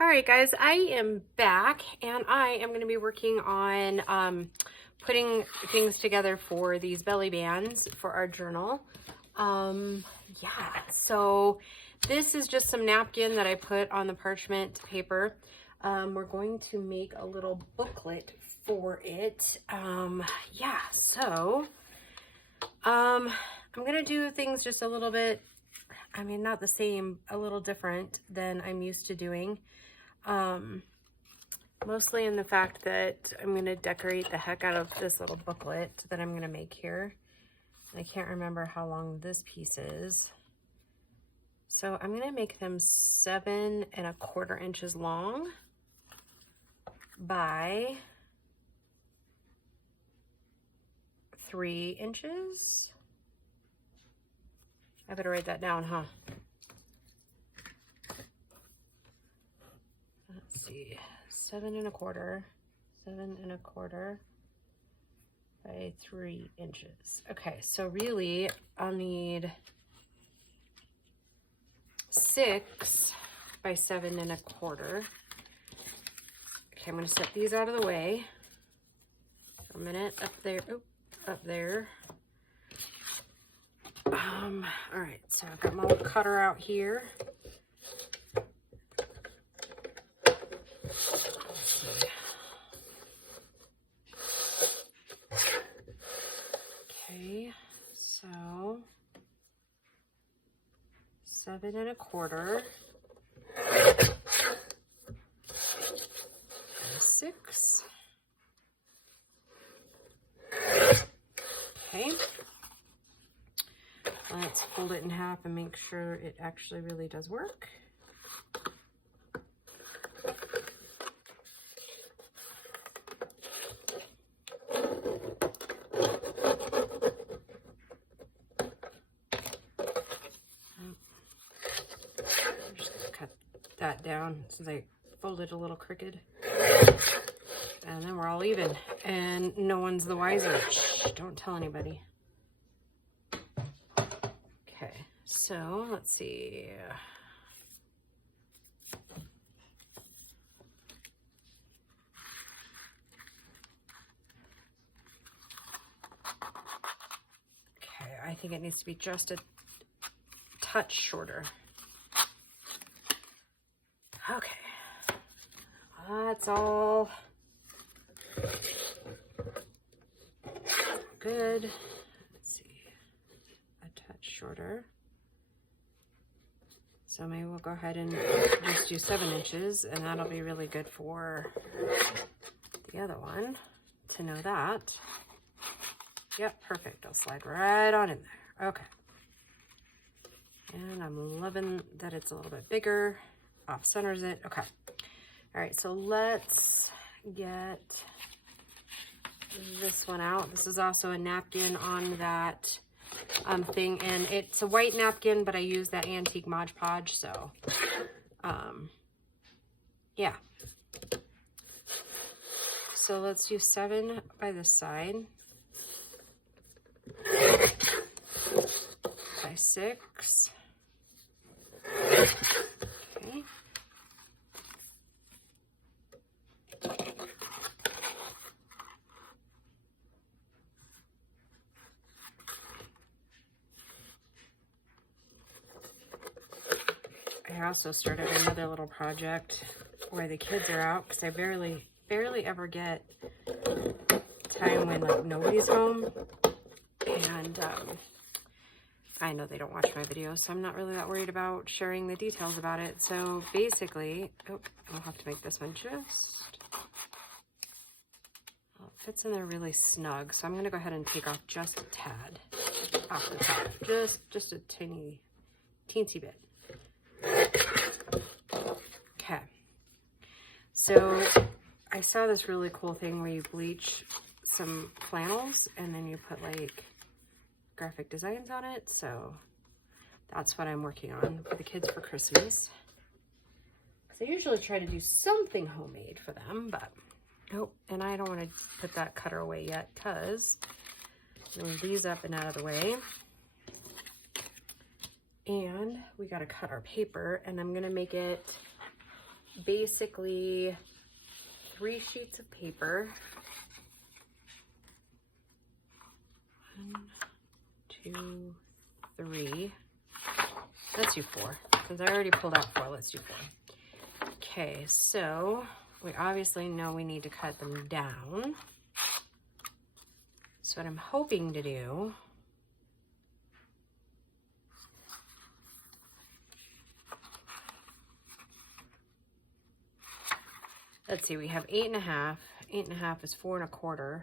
All right, guys, I am back and I am going to be working on putting things together for these belly bands for our journal. Yeah, so this is just some napkin that I put on the parchment paper. We're going to make a little booklet for it. Yeah, so I'm going to do things just a little bit, not the same, a little different than I'm used to doing. Mostly in the fact that I'm going to decorate the heck out of this little booklet that I'm going to make here. I can't remember how long this piece is. So I'm going to make them 7¼ inches long by 3 inches. I better write that down, huh? Let's see. 7¼ by 3 inches. Okay, so really I'll need 6 by 7¼ Okay, I'm going to set these out of the way for a minute. Up there, up there. All right, so I've got my little cutter out here. Okay, so 7¼ and 6. Okay, let's fold it in half and make sure it actually really does work. That down since I folded a little crooked, and then we're all even and no one's the wiser. Shh, don't tell anybody. Okay, so let's see. Okay, I think it needs to be just a touch shorter. Okay, that's all good. Let's see, a touch shorter. So maybe we'll go ahead and just do 7 inches, and that'll be really good for the other one to know that. Yep, perfect. I'll slide right on in there. Okay. And I'm loving that it's a little bit bigger. Off centers it. Okay. All right, so let's get this one out. This is also a napkin on that thing, and it's a white napkin, but I use that antique Mod Podge, so yeah. So let's do 7 by this side by 6. Okay. I also started another little project where the kids are out, because I barely ever get time when like nobody's home, and I know they don't watch my videos, so I'm not really that worried about sharing the details about it. So basically, oh, I'll have to make this one just, well, it fits in there really snug, so I'm going to go ahead and take off just a tad off the top, just a teensy bit. Okay, so I saw this really cool thing where you bleach some flannels and then you put like graphic designs on it, so that's what I'm working on for the kids for Christmas. Because I usually try to do something homemade for them, but nope. And I don't want to put that cutter away yet, because move these up and out of the way. And we got to cut our paper, and I'm going to make it basically 3 sheets of paper. 1, 2, 3. Let's do 4. Since I already pulled out 4, let's do 4. Okay, so we obviously know we need to cut them down. So what I'm hoping to do let's see, we have 8.5. 8.5 is 4 1/4.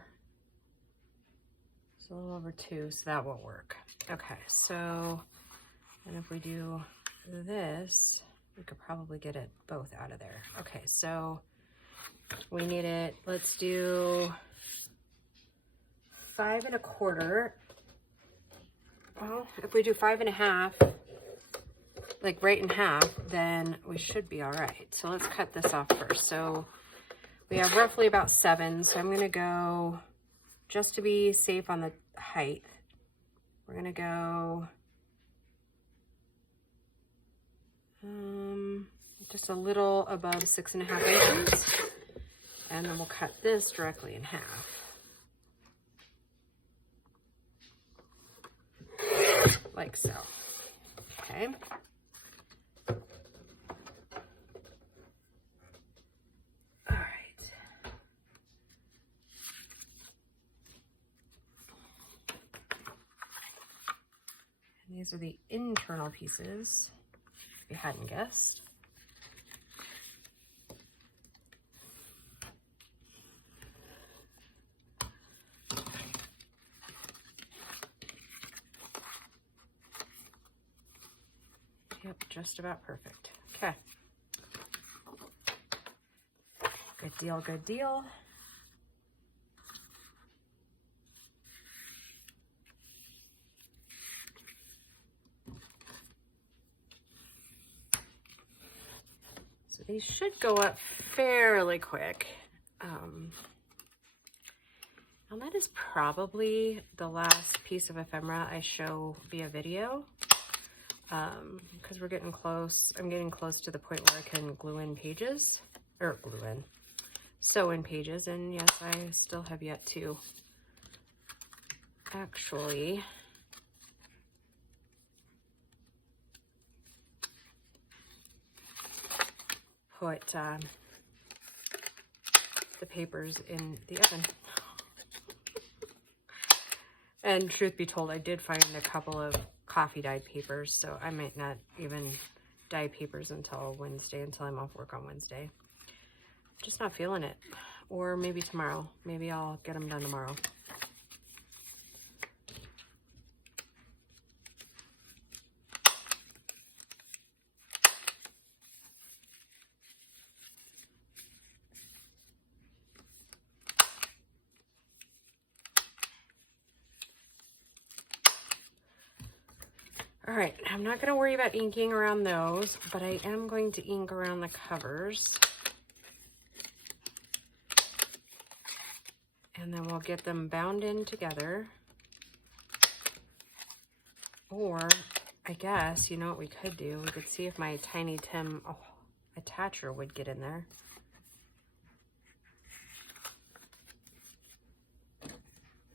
So a little over 2, so that won't work. Okay, so, and if we do this, we could probably get it both out of there. Okay, so we need it, let's do 5 1/4. Well, if we do 5 1/2, like right in half, then we should be all right. So let's cut this off first. So we have roughly about 7. So I'm going to go, just to be safe on the height, we're going to go just a little above 6.5 inches. And then we'll cut this directly in half. Like so. Okay. These are the internal pieces, if you hadn't guessed. Yep, just about perfect. Okay. Good deal, good deal. These should go up fairly quick. And that is probably the last piece of ephemera I show via video, because we're getting close. I'm getting close to the point where I can glue in pages, or sew in pages. And yes, I still have yet to actually put the papers in the oven. And truth be told, I did find a couple of coffee dyed papers, so I might not even dye papers until Wednesday, until I'm off work on Wednesday. Just not feeling it. Or maybe tomorrow. Maybe I'll get them done tomorrow. All right, I'm not going to worry about inking around those, but I am going to ink around the covers. And then we'll get them bound in together. Or, I guess, you know what we could do? We could see if my Tiny Tim attacher would get in there.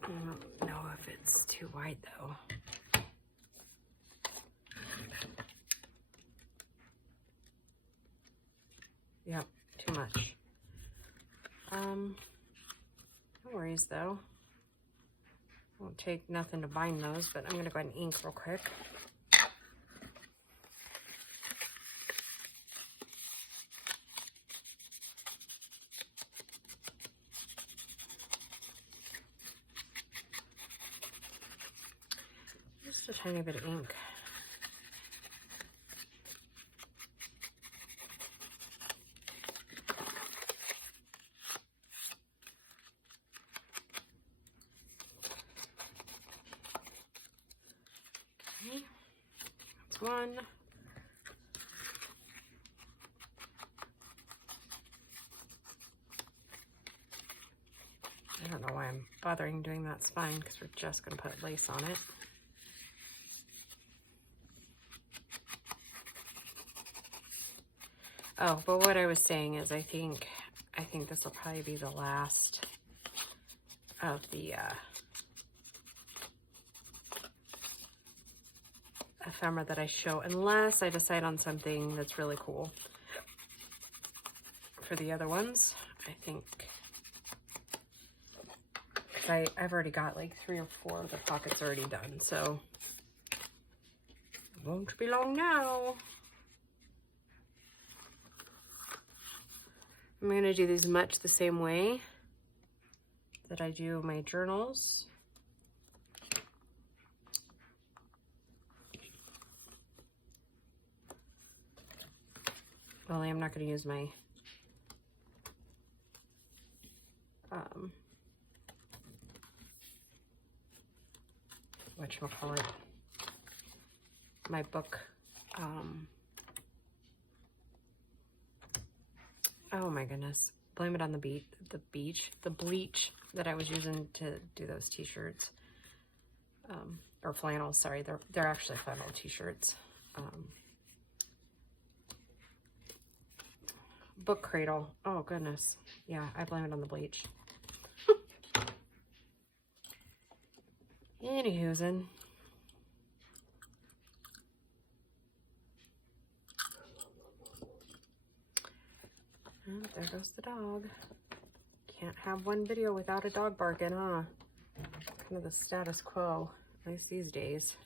I don't know if it's too wide, though. Yep, too much. No worries though. Won't take nothing to bind those, but I'm gonna go ahead and ink real quick. Just a tiny bit of ink. One. I don't know why I'm bothering doing that spine, because we're just going to put lace on it. Oh, but what I was saying is I think this will probably be the last of the ephemera that I show, unless I decide on something that's really cool for the other ones. I think I've already got like 3 or 4 of the pockets already done, so it won't be long now. I'm going to do these much the same way that I do my journals. Only I'm not going to use my whatchamacallit, my book, oh my goodness, blame it on the bleach that I was using to do those t-shirts, or flannels, sorry, they're actually flannel t-shirts. Book cradle, oh goodness, yeah, I blame it on the bleach. Anywho'sin. And there goes the dog. Can't have one video without a dog barking, huh? Kind of the status quo, at least these days.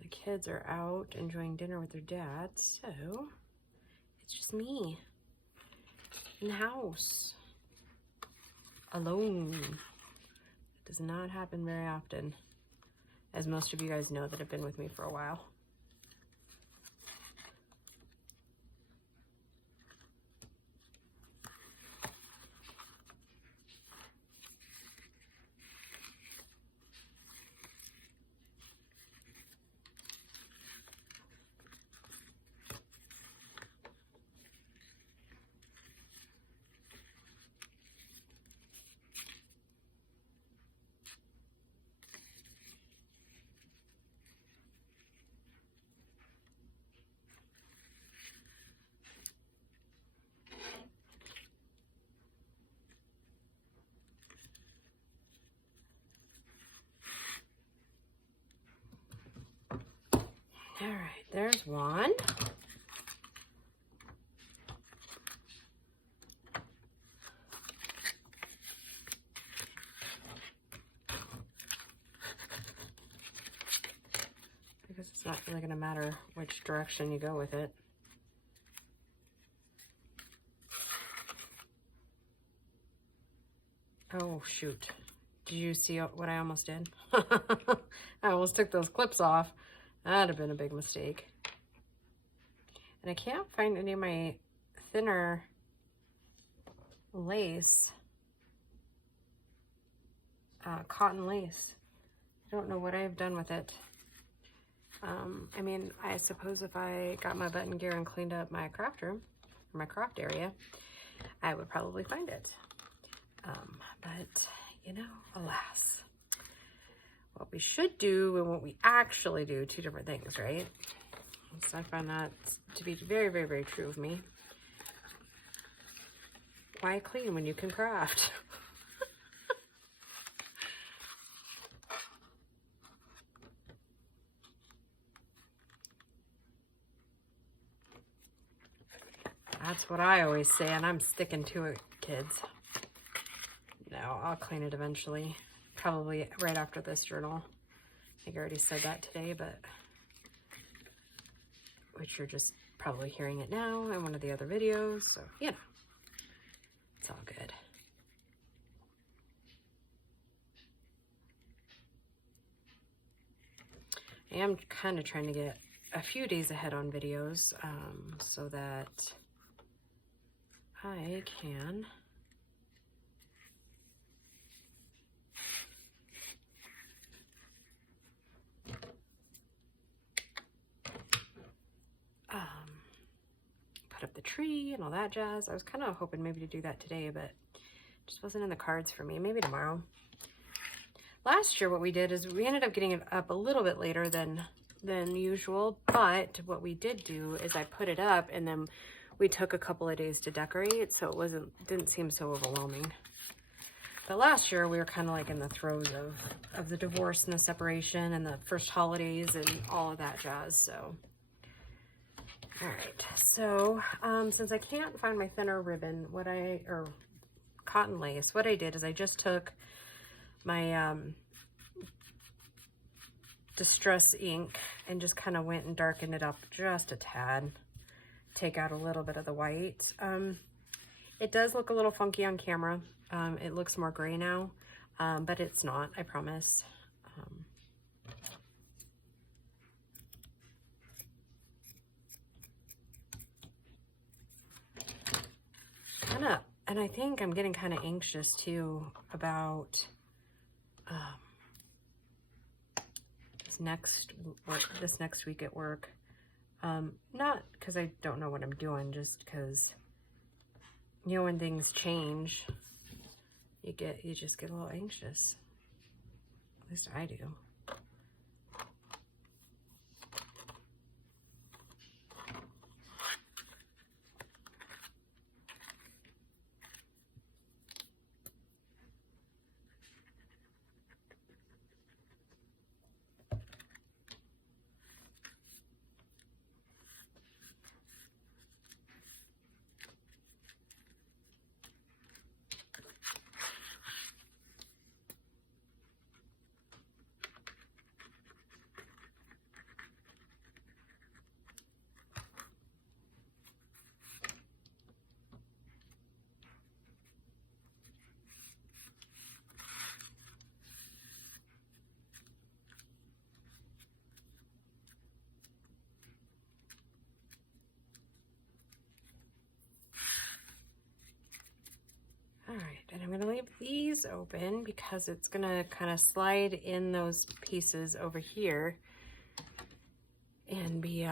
The kids are out enjoying dinner with their dad, so it's just me in the house, alone. It does not happen very often, as most of you guys know that have been with me for a while. All right, there's one. Because it's not really going to matter which direction you go with it. Oh, shoot. Did you see what I almost did? I almost took those clips off. That'd have been a big mistake. And I can't find any of my thinner lace, cotton lace. I don't know what I've done with it. I mean, I suppose if I got my button gear and cleaned up my craft room, or my craft area, I would probably find it. But, you know, alas. What we should do and what we actually do, 2 different things, right? So I find that to be very, very, very true of me. Why clean when you can craft? That's what I always say, and I'm sticking to it, kids. No, I'll clean it eventually. Probably right after this journal. I think I already said that today, but which you're just probably hearing it now in one of the other videos, so you know, it's all good. I am kind of trying to get a few days ahead on videos, so that I can put up the tree and all that jazz. I was kind of hoping maybe to do that today, but it just wasn't in the cards for me. Maybe tomorrow. Last year what we did is we ended up getting it up a little bit later than than usual, but what we did do is I put it up and then we took a couple of days to decorate, so it didn't seem so overwhelming. But last year we were kind of like in the throes of the divorce and the separation and the first holidays and all of that jazz, so. All right, so since I can't find my thinner ribbon, or cotton lace, what I did is I just took my Distress ink and just kind of went and darkened it up just a tad. Take out a little bit of the white. It does look a little funky on camera. It looks more gray now, but it's not, I promise. And I think I'm getting kind of anxious too about this next week at work. Not because I don't know what I'm doing, just because, you know, when things change, you just get a little anxious. At least I do. All right, and I'm going to leave these open because it's going to kind of slide in those pieces over here and be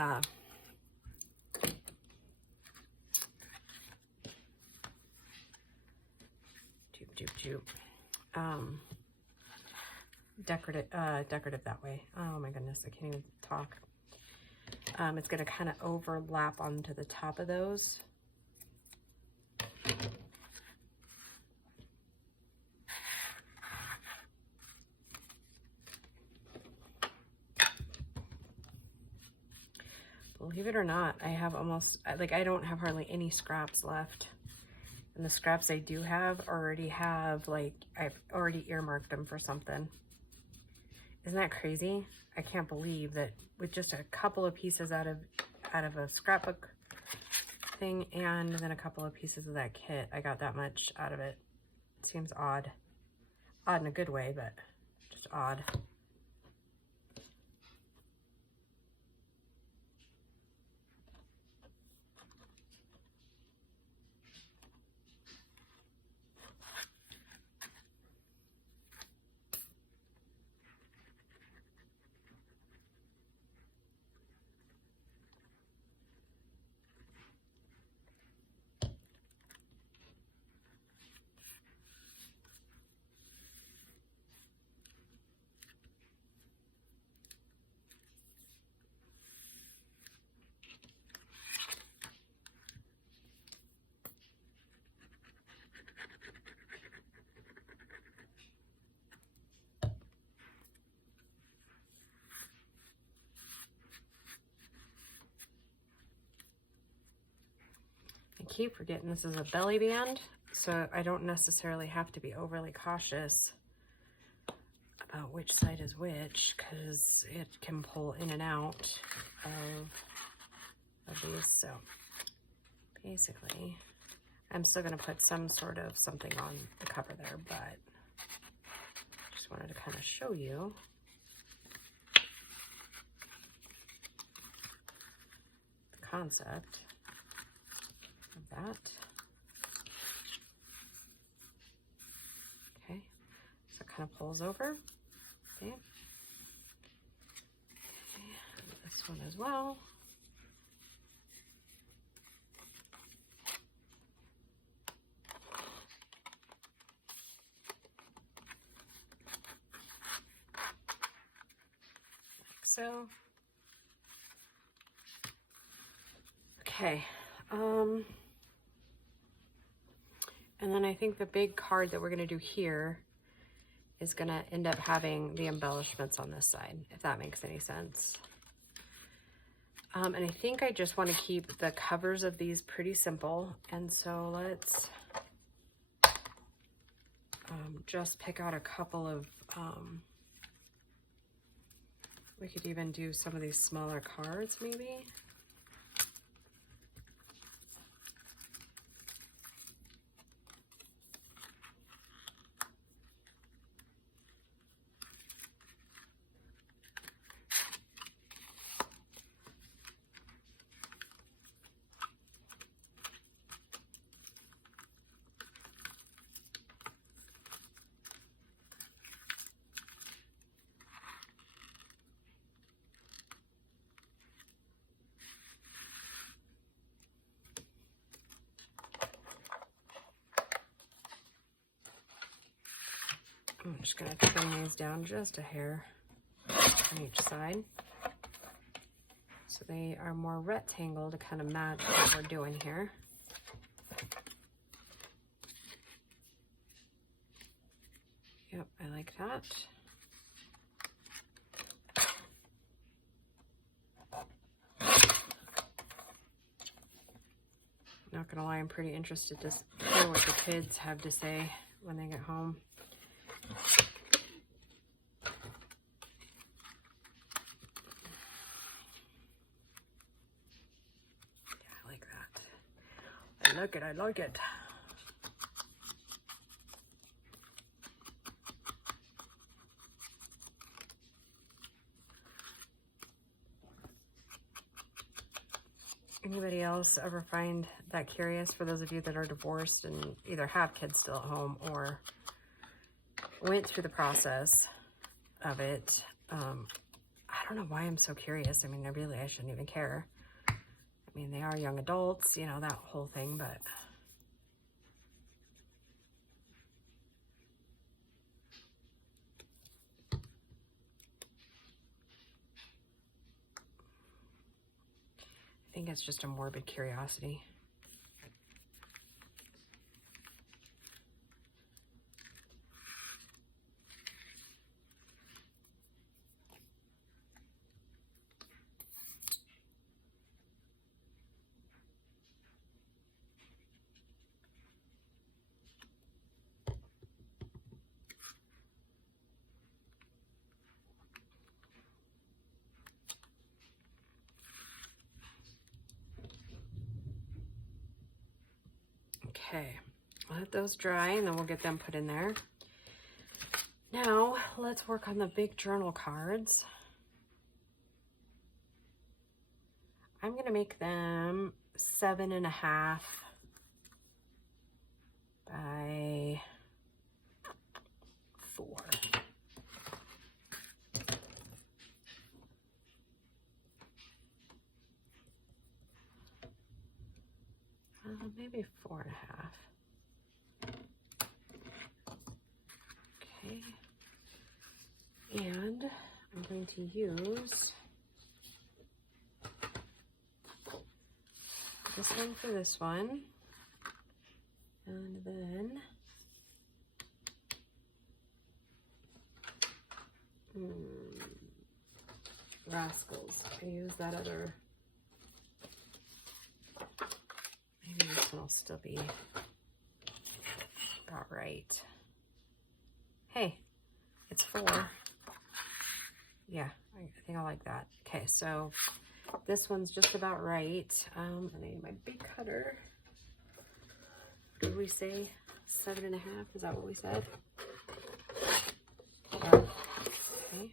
decorative that way. Oh my goodness, I can't even talk. It's going to kind of overlap onto the top of those. Believe it or not, I have almost, like, I don't have hardly any scraps left. And the scraps I do have already have, like, I've already earmarked them for something. Isn't that crazy? I can't believe that with just a couple of pieces out of a scrapbook thing and then a couple of pieces of that kit, I got that much out of it. It seems odd. Odd in a good way, but just odd. Keep forgetting this is a belly band, so I don't necessarily have to be overly cautious about which side is which, because it can pull in and out of these. So basically, I'm still going to put some sort of something on the cover there, but just wanted to kind of show you the concept of that. Okay, so it kind of pulls over. Okay. This one as well. Like so. Okay. And then I think the big card that we're going to do here is going to end up having the embellishments on this side, if that makes any sense. And I think I just want to keep the covers of these pretty simple. And so let's just pick out a couple of, we could even do some of these smaller cards maybe. I'm just going to trim these down just a hair on each side, so they are more rectangle to kind of match what we're doing here. Yep, I like that. Not gonna lie, I'm pretty interested to hear what the kids have to say when they get home. I like it. Anybody else ever find that curious, for those of you that are divorced and either have kids still at home or went through the process of it? I don't know why I'm so curious. I mean, I shouldn't even care. I mean, they are young adults, you know, that whole thing, but I think it's just a morbid curiosity. Okay, let those dry and then we'll get them put in there. Now, let's work on the big journal cards. I'm gonna make them 7.5 by 4. Maybe 4.5. Okay. And I'm going to use this one for this one. And then rascals. I use that other. Maybe this one will still be about right. Hey, it's 4. Yeah, I think I like that. Okay, so this one's just about right. I need my big cutter. Did we say 7.5? Is that what we said? Yeah. Okay.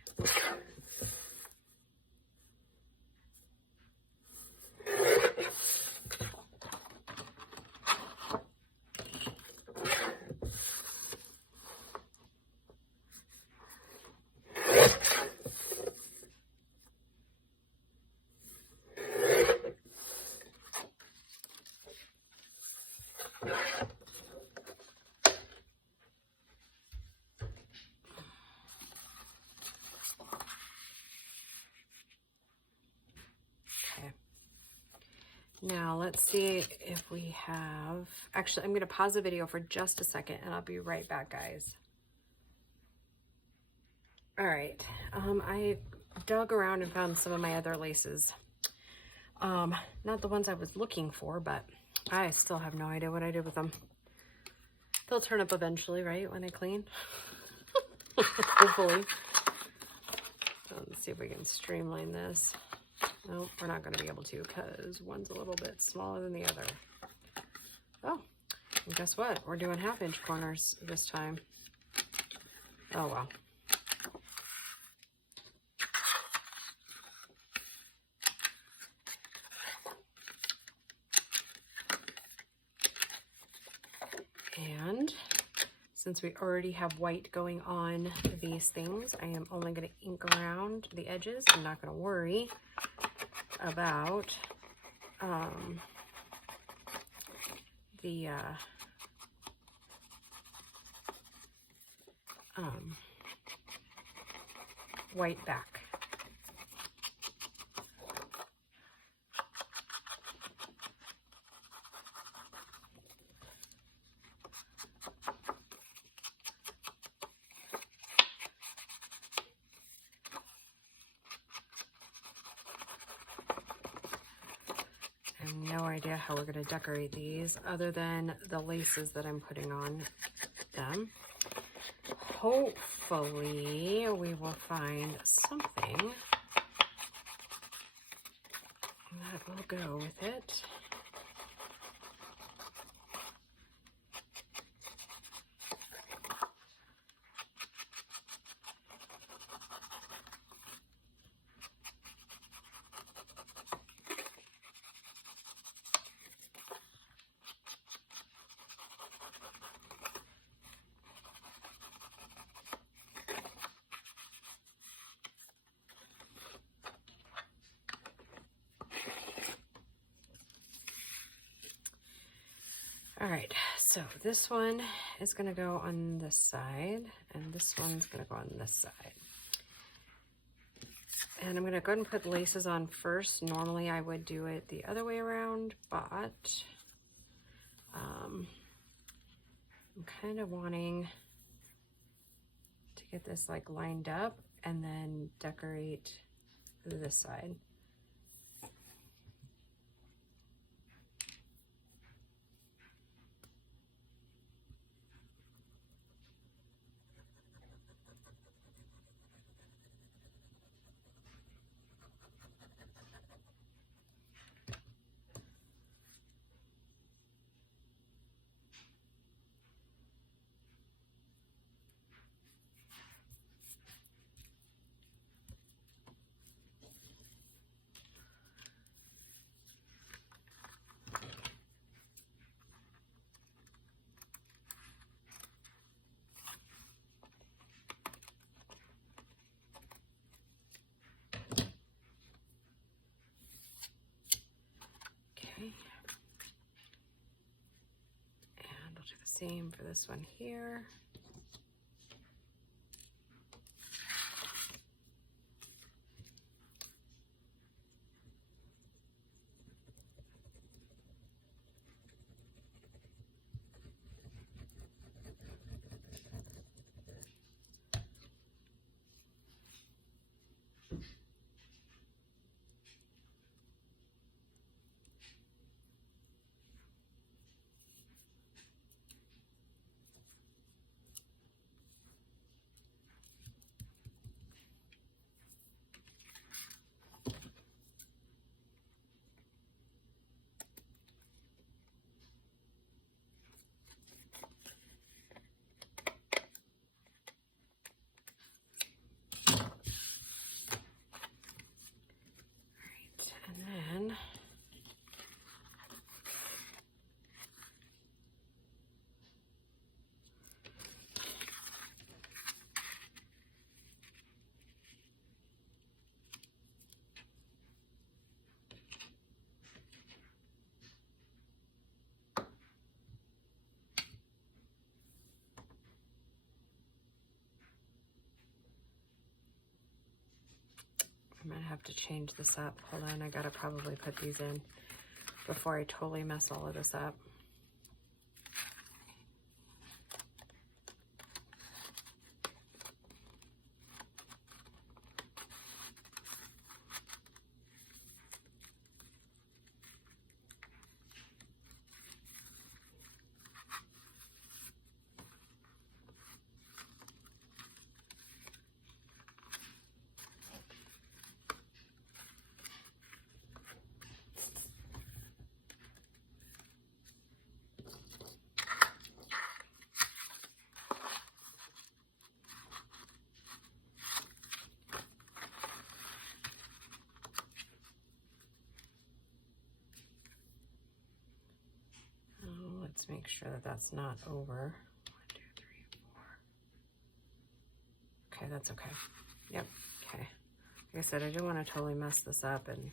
Now let's see if we have, actually I'm going to pause the video for just a second and I'll be right back, guys. All right, I dug around and found some of my other laces. Not the ones I was looking for, but I still have no idea what I did with them. They'll turn up eventually, right, when I clean? Hopefully. Let's see if we can streamline this. Nope, we're not going to be able to because one's a little bit smaller than the other. Oh, and guess what? We're doing 1/2-inch corners this time. Oh, wow. And since we already have white going on these things, I am only going to ink around the edges. I'm not going to worry about the white back. I have no idea how we're going to decorate these other than the laces that I'm putting on them. Hopefully we will find something that will go with it. All right, so this one is going to go on this side, and this one's going to go on this side. And I'm going to go ahead and put laces on first. Normally I would do it the other way around, but I'm kind of wanting to get this like lined up and then decorate this side. Okay. And we'll do the same for this one here. I might have to change this up. Hold on, I gotta probably put these in. before I totally mess all of this up. Let's make sure that that's not over. 1, 2, 3, 4. Okay, that's okay. Yep, okay. Like I said, I didn't want to totally mess this up, and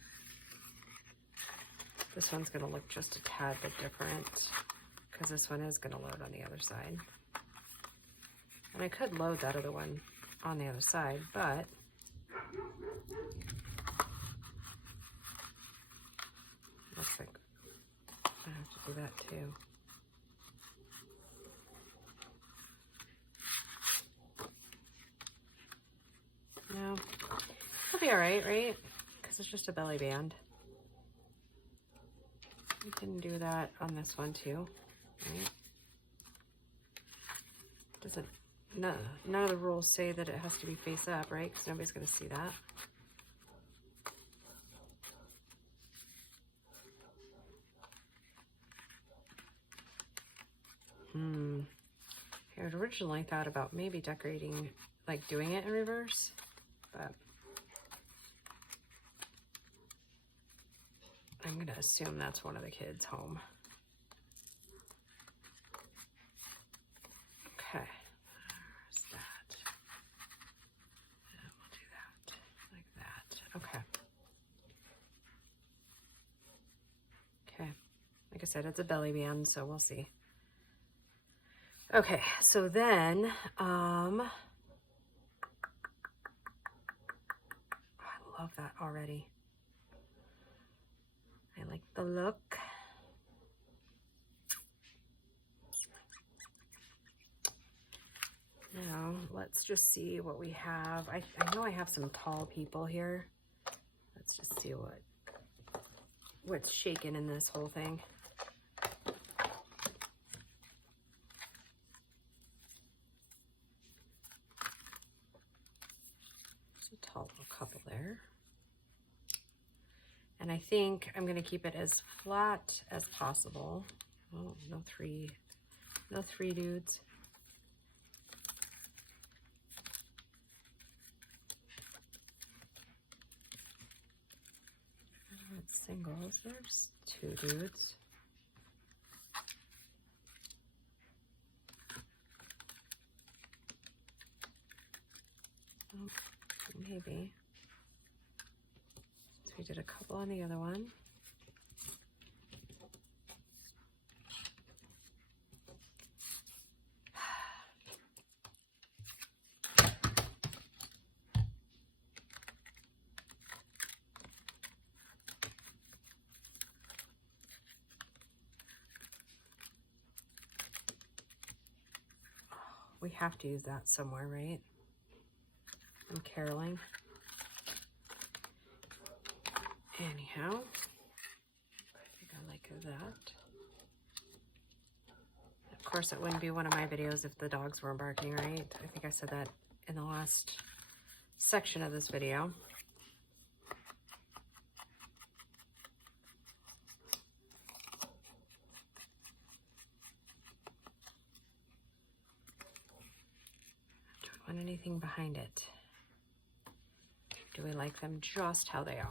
this one's going to look just a tad bit different because this one is going to load on the other side. And I could load that other one on the other side, but looks like I have to do that too. No, it'll be all right, right? Because it's just a belly band. We can do that on this one too, right? Doesn't, none of the rules say that it has to be face up, right? Because nobody's going to see that. I had originally thought about maybe decorating, like doing it in reverse, but I'm going to assume that's one of the kids home. Okay, there's that. And we'll do that like that. Okay. Okay, like I said, it's a belly band, so we'll see. Okay, so then, I love that already. I like the look. Now, let's just see what we have. I know I have some tall people here. Let's just see what's shaking in this whole thing. Tall little couple there. And I think I'm going to keep it as flat as possible. Oh, no three dudes. It's singles. There's 2 dudes. Oh. Maybe. So we did a couple on the other one. We have to use that somewhere, right? I'm caroling. Anyhow, I think I like that. Of course, it wouldn't be one of my videos if the dogs weren't barking, right? I think I said that in the last section of this video. Don't want anything behind it. Do we like them just how they are?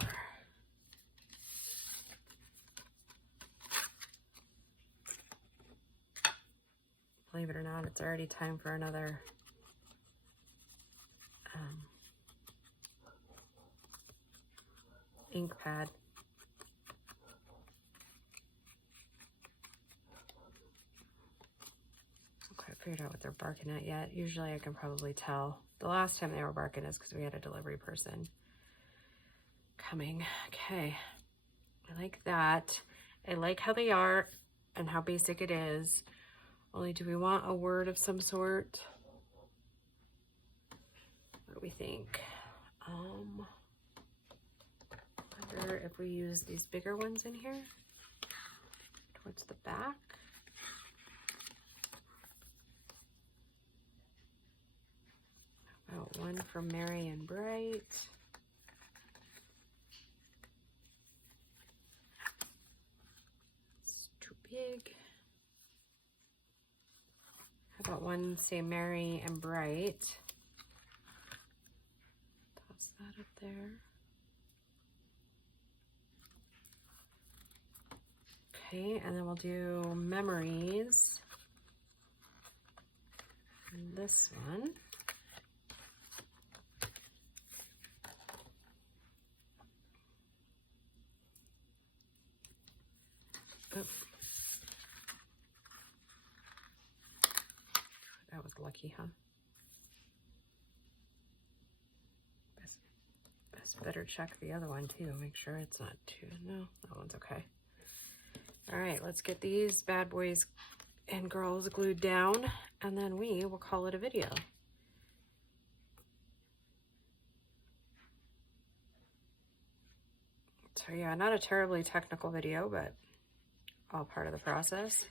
Believe it or not, it's already time for another ink pad. I haven't quite figured out what they're barking at yet. Usually I can probably tell. The last time they were barking is because we had a delivery person coming. Okay, I like that. I like how they are and how basic it is. Only do we want a word of some sort? What do we think? Wonder if we use these bigger ones in here towards the back. Oh, one for Merry and Bright. It's too big. How about one, say Merry and Bright? Toss that up there. Okay, and then we'll do Memories. And this one. Oh. That was lucky, huh? Better check the other one too. Make sure it's not too, no, that one's okay. All right, let's get these bad boys and girls glued down, and then we will call it a video. So yeah, not a terribly technical video, but all part of the process.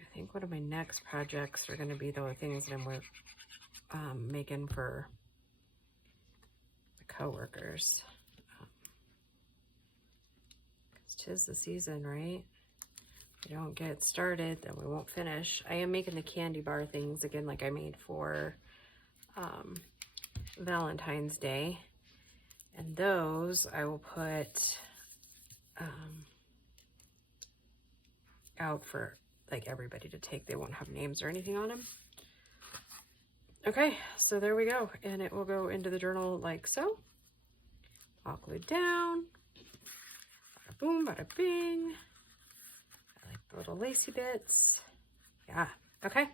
I think one of my next projects are going to be the things that I'm making for the coworkers. 'Cause 'tis the season, right? If we don't get started, then we won't finish. I am making the candy bar things again, like I made for Valentine's Day, and those I will put out for like everybody to take. They won't have names or anything on them. Okay, so there we go, and it will go into the journal like so. All glued down. Bada boom, bada bing. I like the little lacy bits. Yeah, okay.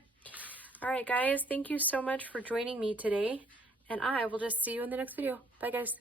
All right, guys, thank you so much for joining me today, and I will just see you in the next video. Bye, guys.